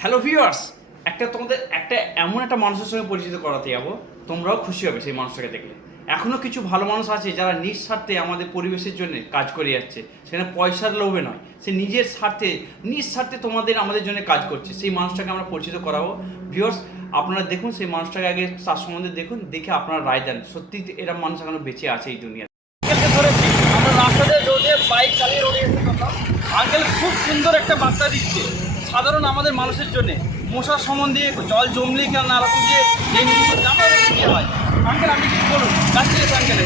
Hello viewers, তোমাদের এমন একটা মানুষের সঙ্গে পরিচিত করাতে যাবো, তোমরাও খুশি হবে সেই মানুষটাকে দেখলে। এখনও কিছু ভালো মানুষ আছে যারা নিজ স্বার্থে আমাদের পরিবেশের জন্য কাজ করে যাচ্ছে, সেখানে পয়সার লোভে নয়, সে নিজের স্বার্থে নিজ স্বার্থে আমাদের জন্য কাজ করছে। সেই মানুষটাকে আমরা পরিচিত করাবো। ভিউয়ার্স, আপনারা দেখুন সেই মানুষটাকে, আগে তার সম্বন্ধে দেখুন, দেখে আপনারা রায় দেন সত্যি এরকম মানুষ এখনো বেঁচে আছে এই দুনিয়াতে। ধরেছি আমরা রাস্তাতে রোডে বাইক চালিয়ে রোডে এসে করলাম, আঙ্কেল খুব সুন্দর একটা বার্তা দিচ্ছে সাধারণ আমাদের মানুষের জন্য। মশার সম্বন্ধে জল জমলে কেন নারকম যে আমার হয়। আঙ্কেল আপনি কি বলুন, গাছ থেকে আঙ্কেল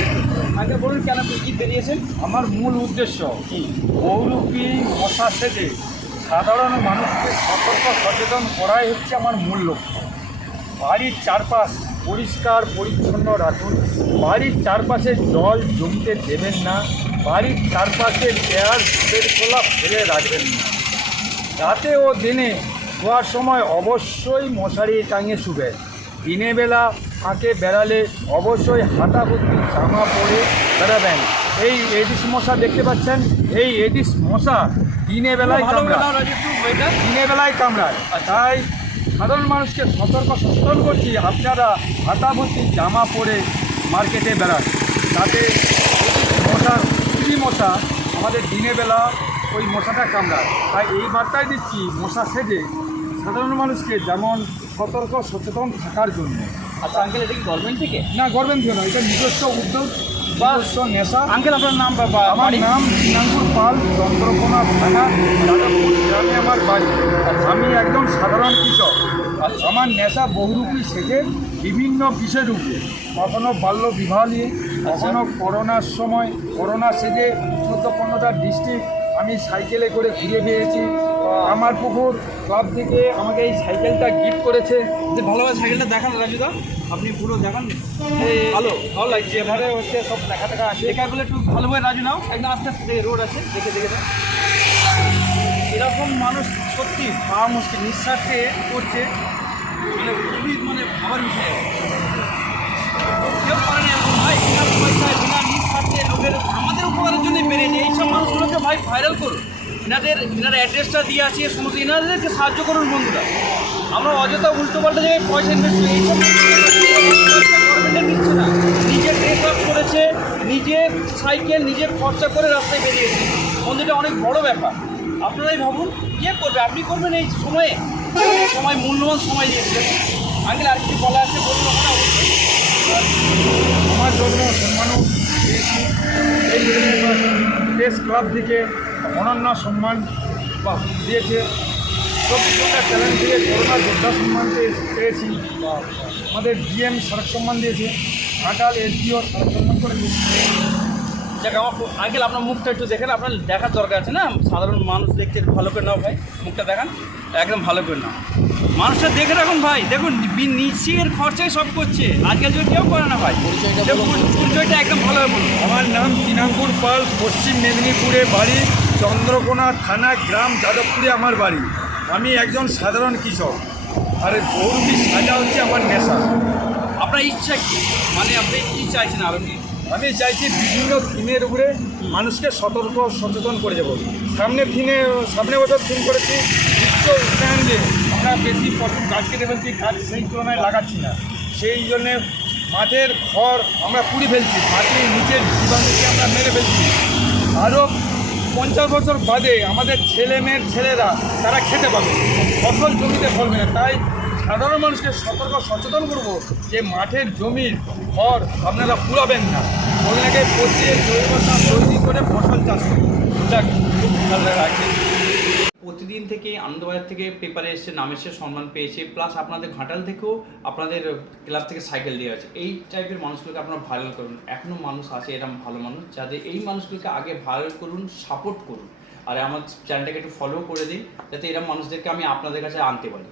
আঙ্কেল বলুন কেন কি বেরিয়েছেন? আমার মূল উদ্দেশ্য বহুরূপী মশা থেকে সাধারণ মানুষকে সতর্ক সচেতন করাই হচ্ছে আমার মূল লক্ষ্য। বাড়ির চারপাশ পরিষ্কার পরিচ্ছন্ন রাখুন, বাড়ির চারপাশে জল জমতে দেবেন না, বাড়ির চারপাশে চেয়ার বের খোলা ফেলে রাখবেন না। রাতে ও দিনে শোয়ার সময় অবশ্যই মশারি টাঙিয়ে শুবেন। দিনের বেলা ফাঁকে বেড়ালে অবশ্যই হাতা ভর্তি জামা পরে বেড়াবেন। এই এডিস মশা দেখতে পাচ্ছেন, এই এডিস মশা দিনের বেলায় কামড়ায়। তাই সাধারণ মানুষকে সতর্ক সচেতন করছি, আপনারা হাতা ভর্তি জামা পরে মার্কেটে বেড়ান, তাতে মশা আমাদের দিনের বেলা ওই মশাটা কামড়ায়। তাই এই বার্তায় দিচ্ছি মশা সেজে সাধারণ মানুষকে যেমন সতর্ক সচেতন থাকার জন্য। আচ্ছা আঙ্কেল, এটা কি গভর্নমেন্ট থেকে? না, গভর্নমেন্ট থেকে নয়, এটা নিজস্ব উদ্যোগ বা নেশা। আঙ্কেল আপনার নাম? আমার নাম তিনাঙ্কুর পাল, চন্দ্রকোনা থানা, যাদবপুর গ্রামে আমার বাড়ি। আমি একজন সাধারণ কৃষক। আমার নেশা বহুরূপী সেজে বিভিন্ন বিষয়রূপে, কখনো বাল্য বিবাহ নিয়ে, কখনো করোনার সময় করোনা সেজে 14-15টা ডিস্ট্রিক্ট আমি সাইকেলে করে ঘুরে পেয়েছি। আমার পুকুর ক্লাব থেকে আমাকে এই সাইকেলটা গিফট করেছে। যে ভালোভাবে সাইকেলটা দেখান রাজুদা, আপনি পুরো দেখান, ভালো লাগছে। এধারে হচ্ছে সব লেখা টাকা আছে, লেখাগুলো একটু ভালোভাবে রাজু নাও, একদম আস্তে আস্তে দেখে, রোড আছে দেখে দেখে দাও। এরকম মানুষ সত্যি পাওয়া মুশকিল, নিঃশ্বাসে করছে, খুবই ভাবার বিষয়। কেউ পারে না এরকম ভাই, বিনা পয়সায় বিনা নিঃস্বার্থে লোকের আমাদের উপকারের জন্যই বেরিয়েছে। এইসব মানুষগুলোকে ভাই ভাইরাল করুন, এনার অ্যাড্রেসটা দিয়ে আছে, সমস্ত এনাদেরকে সাহায্য করুন বন্ধুরা। আমরা অযথা উল্টোপাল্টা জায়গায় পয়সা ইনভেস্ট করি, এইসব গভর্নমেন্টের দিচ্ছে না। নিজে ড্রেস আপ করেছে, নিজে সাইকেল নিজে খরচা করে রাস্তায় বেরিয়েছে। বন্ধুটা অনেক বড় ব্যাপার। আপনারাই ভাবুন, কে করবে? আপনি করবেন এই সময় মূল্যবান সময় দিয়েছিলেন। আঙ্কেল আর কি বলা আছে বলুন ওখানে অবশ্যই। আমার জন্য সম্মানও পেয়েছি। এই প্রেস ক্লাব থেকে অনন্য সম্মান দিয়েছে। 24 ঘন্টা চ্যালেঞ্জ দিয়ে করোনা যোদ্ধা সম্মান পেয়েছি। আমাদের ডিএম সড়ক সম্মান দিয়েছে, ঘাটাল এসডিও সড়ক সম্মান করেছে। দেখ আমার আঙ্কেল, আপনার মুখটা একটু দেখেন, আপনার দেখার দরকার আছে না? সাধারণ মানুষ দেখতে একটু ভালো করে নাও ভাই, মুখটা দেখান একদম ভালো করে নাও। মানুষটা দেখে রাখুন ভাই, দেখুন নিজের খরচায় সব করছে, আজকাল যদি কেউ করে না ভাই। পরিচয়টা একদম ভালোভাবে বলুন। আমার নাম তিনাঙ্কুর পাল, পশ্চিম মেদিনীপুরে বাড়ি, চন্দ্রকোনা থানা, গ্রাম যাদবপুরে আমার বাড়ি। আমি একজন সাধারণ কৃষক, আর বহুরূপী সাজা হচ্ছে আমার নেশা। আপনার ইচ্ছা কি, আপনি কী চাইছেন আরও কি? আমি চাইছি বিভিন্ন থিমের উপরে মানুষকে সতর্ক সচেতন করে যাব। সামনে বছর থিম করেছি বিশ্ব উন্নয়ন, যে আমরা বেশি গাছ কেটে ফেলছি, গাছ সেই তুলনায় লাগাচ্ছি না, সেই জন্যে মাঠের খড় আমরা পুড়ে ফেলছি, মাটির নিচের জীবাণুকে আমরা মেরে ফেলছি। আরও 50 বছর বাদে আমাদের ছেলেরা তারা খেতে পাবে, ফসল জমিতে ফলবে না। তাই সাধারণ মানুষকে সতর্ক সচেতন করব যে মাঠের জমির খড় আপনারা পুরাবেন না, ওগুলোকে পচিয়ে জৈব সার তৈরি করে ফসল চাষ করুন। খুব ভালো রাখছে। প্রতিদিন থেকে আনন্দবাজার থেকে পেপারে এসছে, নাম এসছে, সম্মান পেয়েছে, প্লাস আপনাদের ঘাটাল থেকেও আপনাদের ক্লাব থেকে সাইকেল দেওয়া আছে। এই টাইপের মানুষগুলোকে আপনারা ভাইরাল করুন। এখনও মানুষ আছে এরকম ভালো মানুষ, যাদের এই মানুষগুলোকে আগে ভাইরাল করুন, সাপোর্ট করুন, আর আমার চ্যানেলটাকে একটু ফলো করে দিন, যাতে এরকম মানুষদেরকে আমি আপনাদের কাছে আনতে পারি।